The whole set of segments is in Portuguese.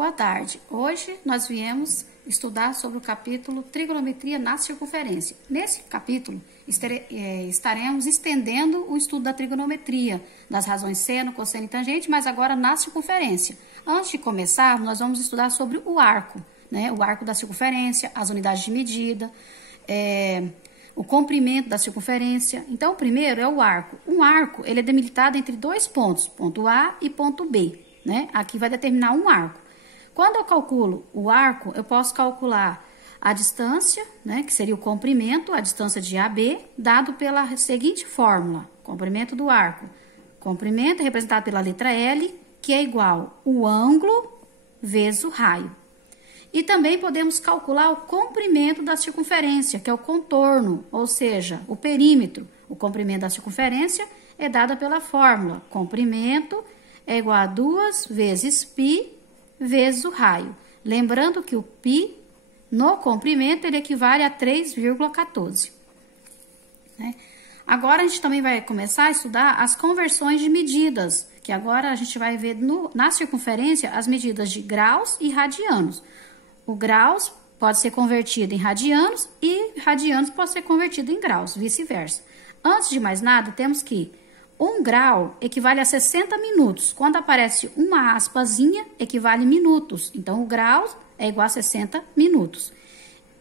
Boa tarde. Hoje nós viemos estudar sobre o capítulo Trigonometria na Circunferência. Nesse capítulo estaremos estendendo o estudo da trigonometria, das razões seno, cosseno e tangente, mas agora na circunferência. Antes de começar, nós vamos estudar sobre o arco, né? O arco da circunferência, as unidades de medida, o comprimento da circunferência. Então, o primeiro é o arco. Um arco, ele é delimitado entre dois pontos, ponto A e ponto B, né? Aqui vai determinar um arco. Quando eu calculo o arco, eu posso calcular a distância, né, que seria o comprimento, a distância de AB, dado pela seguinte fórmula, comprimento do arco. Comprimento é representado pela letra L, que é igual o ângulo vezes o raio. E também podemos calcular o comprimento da circunferência, que é o contorno, ou seja, o perímetro. O comprimento da circunferência é dado pela fórmula, comprimento é igual a 2 vezes π vezes o raio. Lembrando que o π no comprimento ele equivale a 3,14. Né? Agora a gente também vai começar a estudar as conversões de medidas, que agora a gente vai ver na circunferência as medidas de graus e radianos. O graus pode ser convertido em radianos e radianos pode ser convertido em graus, vice-versa. Antes de mais nada, temos que 1 grau equivale a 60 minutos. Quando aparece uma aspazinha, equivale minutos. Então, o grau é igual a 60 minutos.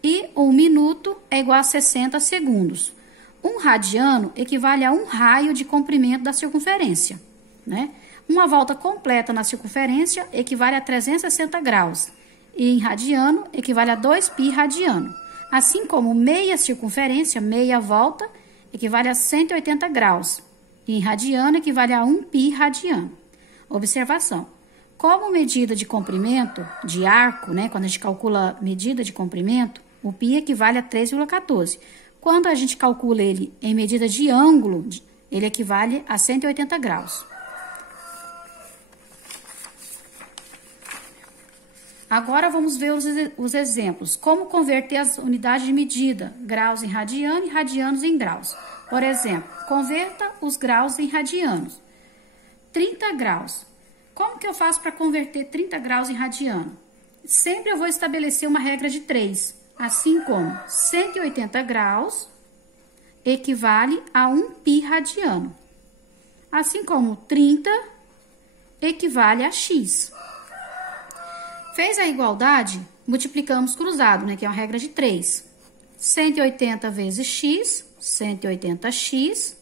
E 1 minuto é igual a 60 segundos. 1 radiano equivale a 1 raio de comprimento da circunferência, né? Uma volta completa na circunferência equivale a 360 graus. E em radiano, equivale a 2π radiano. Assim como meia circunferência, meia volta, equivale a 180 graus. E em radiano, equivale a 1π radiano. Observação. Como medida de comprimento, de arco, né, quando a gente calcula medida de comprimento, o π equivale a 3,14. Quando a gente calcula ele em medida de ângulo, ele equivale a 180 graus. Agora, vamos ver os exemplos. Como converter as unidades de medida, graus em radiano e radianos em graus. Por exemplo, converta os graus em radianos. 30 graus. Como que eu faço para converter 30 graus em radiano? Sempre eu vou estabelecer uma regra de 3. Assim como 180 graus equivale a 1π radiano. Assim como 30 equivale a x. Fez a igualdade, multiplicamos cruzado, né, que é uma regra de 3. 180 vezes x, 180x,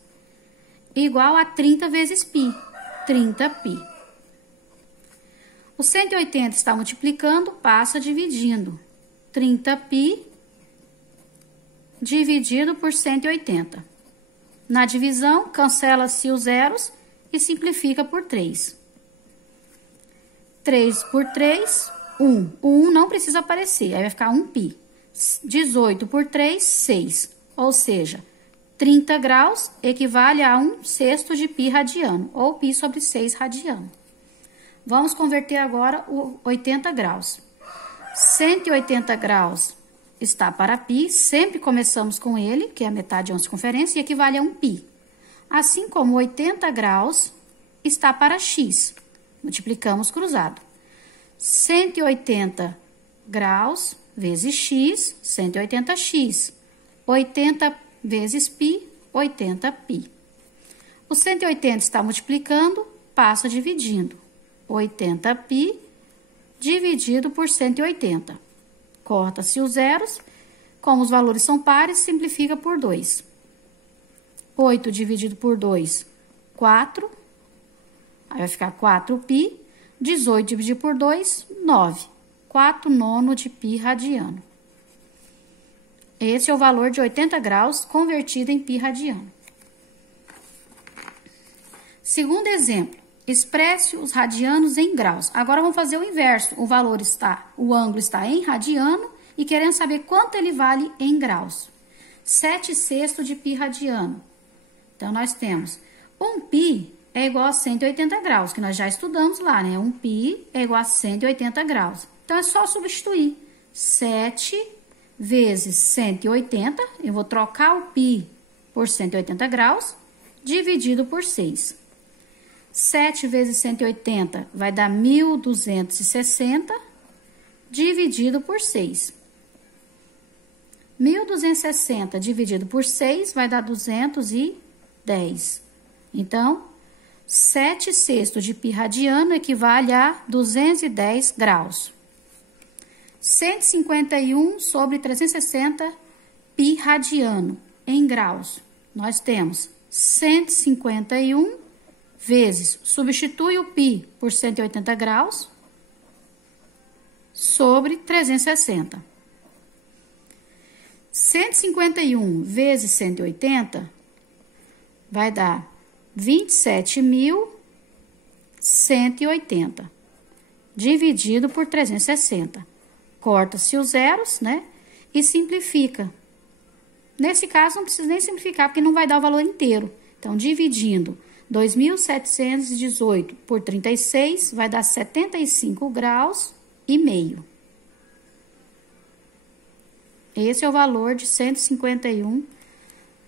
igual a 30 vezes π, 30π. O 180 está multiplicando, passa dividindo. 30π dividido por 180. Na divisão, cancela-se os zeros e simplifica por 3. 3 por 3, 1. O 1 não precisa aparecer, aí vai ficar 1π. 18 por 3, 6. Ou seja, 30 graus equivale a 1/6 de π radiano, ou π sobre 6 radiano. Vamos converter agora o 80 graus. 180 graus está para π, sempre começamos com ele, que é a metade de uma circunferência, e equivale a 1π. Assim como 80 graus está para x, multiplicamos cruzado. 180 graus vezes x, 180x. 80 vezes π, 80π. O 180 está multiplicando, passa dividindo. 80π dividido por 180. Corta-se os zeros. Como os valores são pares, simplifica por 2. 8 dividido por 2, 4. Aí vai ficar 4π. 18 dividido por 2, 9. 4/9 de π radiano. Esse é o valor de 80 graus convertido em π radiano. Segundo exemplo, expresse os radianos em graus. Agora vamos fazer o inverso. O ângulo está em radiano e queremos saber quanto ele vale em graus. 7/6 de π radiano. Então, nós temos 1π é igual a 180 graus, que nós já estudamos lá, né? 1π é igual a 180 graus. Então, é só substituir 7 vezes 180, eu vou trocar o π por 180 graus, dividido por 6. 7 vezes 180 vai dar 1.260 dividido por 6. 1.260 dividido por 6 vai dar 210. Então, 7/6 de π radiano equivale a 210 graus. 151 sobre 360 π radiano em graus. Nós temos 151 vezes, substitui o π por 180 graus, sobre 360. 151 vezes 180 vai dar 27.180, dividido por 360. Corta-se os zeros, né? E simplifica. Nesse caso, não precisa nem simplificar, porque não vai dar o valor inteiro. Então, dividindo 2.718 por 36, vai dar 75 graus e meio. Esse é o valor de 151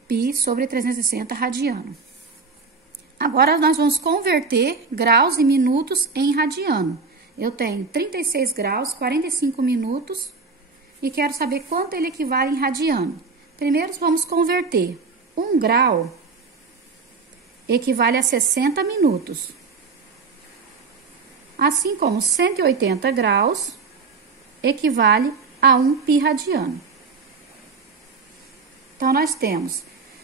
π sobre 360 radiano. Agora, nós vamos converter graus e minutos em radiano. Eu tenho 36 graus, 45 minutos e quero saber quanto ele equivale em radiano. Primeiro, vamos converter. 1 grau equivale a 60 minutos. Assim como 180 graus equivale a 1 π radiano. Então, nós temos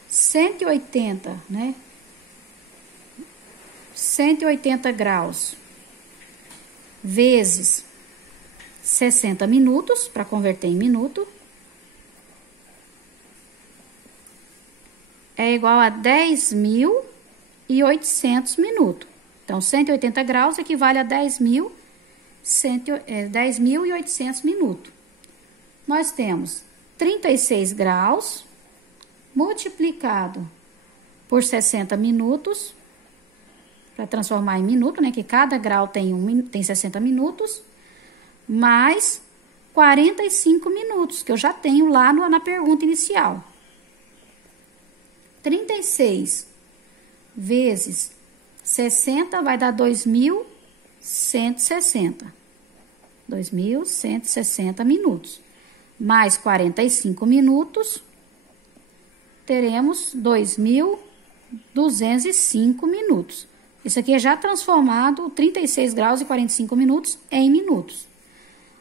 180, né? 180 graus vezes 60 minutos, para converter em minuto, é igual a 10.800 minutos. Então, 180 graus equivale a 10.800 minutos. Nós temos 36 graus multiplicado por 60 minutos, para transformar em minuto, né? Que cada grau tem 60 minutos, mais 45 minutos, que eu já tenho lá na pergunta inicial. 36 vezes 60 vai dar 2.160. 2.160 minutos. Mais 45 minutos, teremos 2.205 minutos. Isso aqui é já transformado 36 graus e 45 minutos em minutos.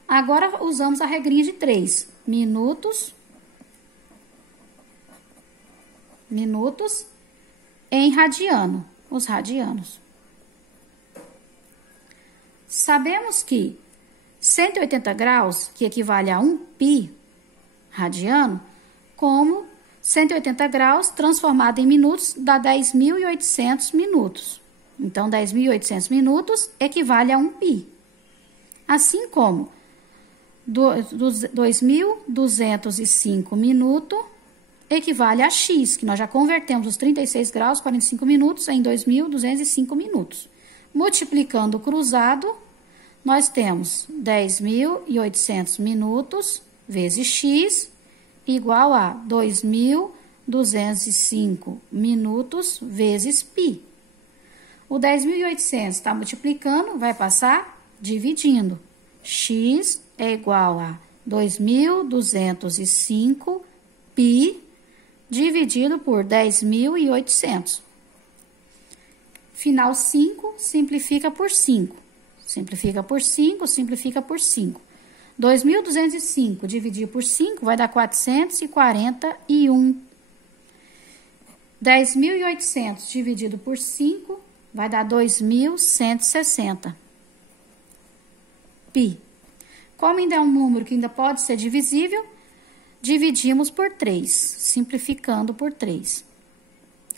Agora, usamos a regrinha de 3. Minutos em radiano, os radianos. Sabemos que 180 graus, que equivale a 1 π radiano, como 180 graus transformado em minutos dá 10.800 minutos. Então, 10.800 minutos equivale a 1 π. Assim como 2.205 minutos equivale a x, que nós já convertemos os 36 graus, 45 minutos em 2.205 minutos. Multiplicando o cruzado, nós temos 10.800 minutos vezes x igual a 2.205 minutos vezes π. O 10.800 está multiplicando, vai passar dividindo. X é igual a 2.205 π dividido por 10.800. Final 5, simplifica por 5. Simplifica por 5, simplifica por 5. 2.205 dividido por 5 vai dar 441. 10.800 dividido por 5 vai dar 2.160 π. Como ainda é um número que ainda pode ser divisível, dividimos por 3, simplificando por 3.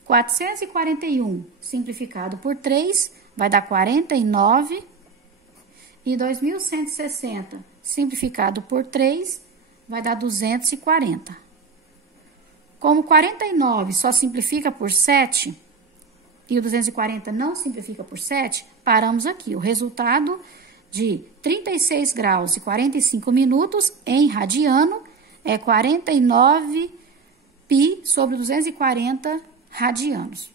441 simplificado por 3 vai dar 49. E 2.160 simplificado por 3 vai dar 240. Como 49 só simplifica por 7 e o 240 não simplifica por 7, paramos aqui. O resultado de 36 graus e 45 minutos em radiano é 49 π sobre 240 radianos.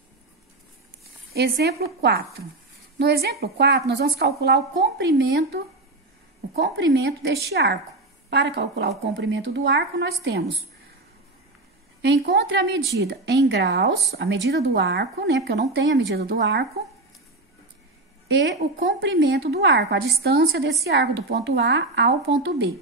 Exemplo 4. No exemplo 4, nós vamos calcular o comprimento o comprimento deste arco. Para calcular o comprimento do arco, nós temos: encontre a medida em graus, a medida do arco, né? Porque eu não tenho a medida do arco. E o comprimento do arco, a distância desse arco, do ponto A ao ponto B.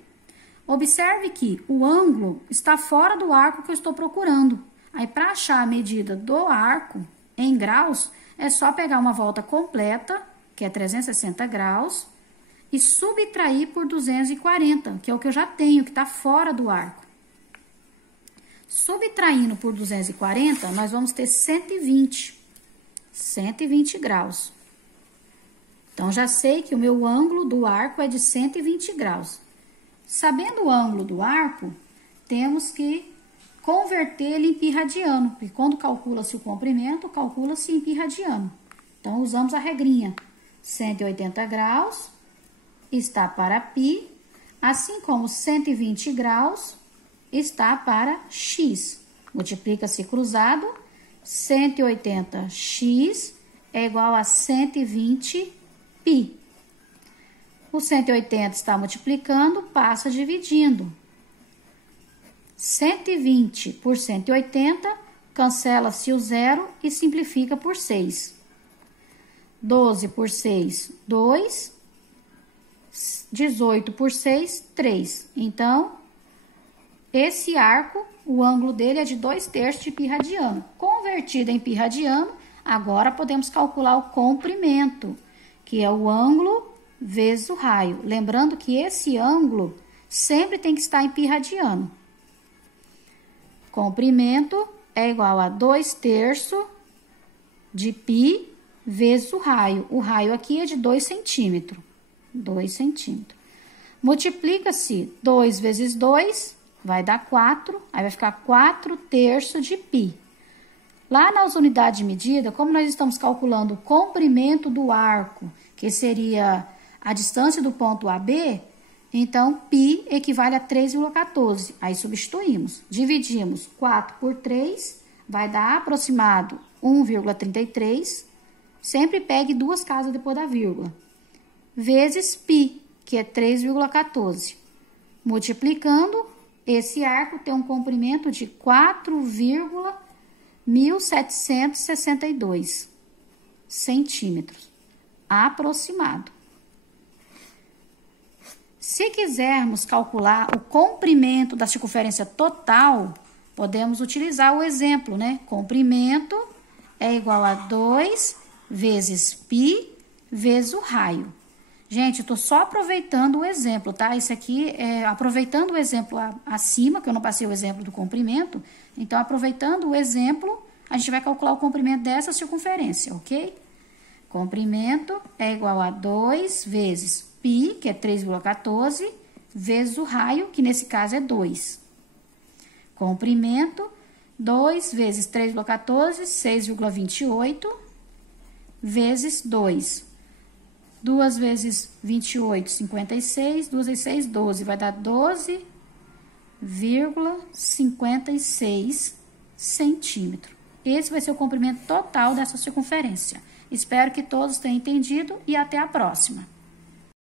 Observe que o ângulo está fora do arco que eu estou procurando. Aí, para achar a medida do arco em graus, é só pegar uma volta completa, que é 360 graus, e subtrair por 240, que é o que eu já tenho, que está fora do arco. Subtraindo por 240, nós vamos ter 120 graus. Então, já sei que o meu ângulo do arco é de 120 graus. Sabendo o ângulo do arco, temos que converter ele em π radiano, porque quando calcula-se o comprimento, calcula-se em π radiano. Então, usamos a regrinha. 180 graus está para π, assim como 120 graus está para x. Multiplica-se cruzado, 180x é igual a 120 π. O 180 está multiplicando, passa dividindo. 120 por 180, cancela-se o zero e simplifica por 6. 12 por 6, 2. 18 por 6, 3. Então, esse arco, o ângulo dele é de 2/3 de π radiano. Convertido em π radiano, agora podemos calcular o comprimento, que é o ângulo vezes o raio. Lembrando que esse ângulo sempre tem que estar em π radiano. Comprimento é igual a 2/3 de π vezes o raio. O raio aqui é de 2 centímetros. 2 centímetros. Multiplica-se 2 vezes 2, vai dar 4, aí vai ficar 4/3 de π. Lá nas unidades de medida, como nós estamos calculando o comprimento do arco, que seria a distância do ponto AB, então π equivale a 3,14. Aí substituímos. Dividimos 4 por 3, vai dar aproximado 1,33. Sempre pegue duas casas depois da vírgula. Vezes π, que é 3,14. Multiplicando, esse arco tem um comprimento de 4,1762 centímetros, aproximado. Se quisermos calcular o comprimento da circunferência total, podemos utilizar o exemplo, né? Comprimento é igual a 2 vezes π vezes o raio. Gente, eu tô só aproveitando o exemplo, tá? Isso aqui é aproveitando o exemplo acima, que eu não passei o exemplo do comprimento. Então, aproveitando o exemplo, a gente vai calcular o comprimento dessa circunferência, ok? Comprimento é igual a 2 vezes π, que é 3,14, vezes o raio, que nesse caso é 2. Comprimento, 2 vezes 3,14, 6,28, vezes 2. 2 vezes 28, 56. 2 vezes 6, 12. Vai dar 12,56 centímetros. Esse vai ser o comprimento total dessa circunferência. Espero que todos tenham entendido e até a próxima.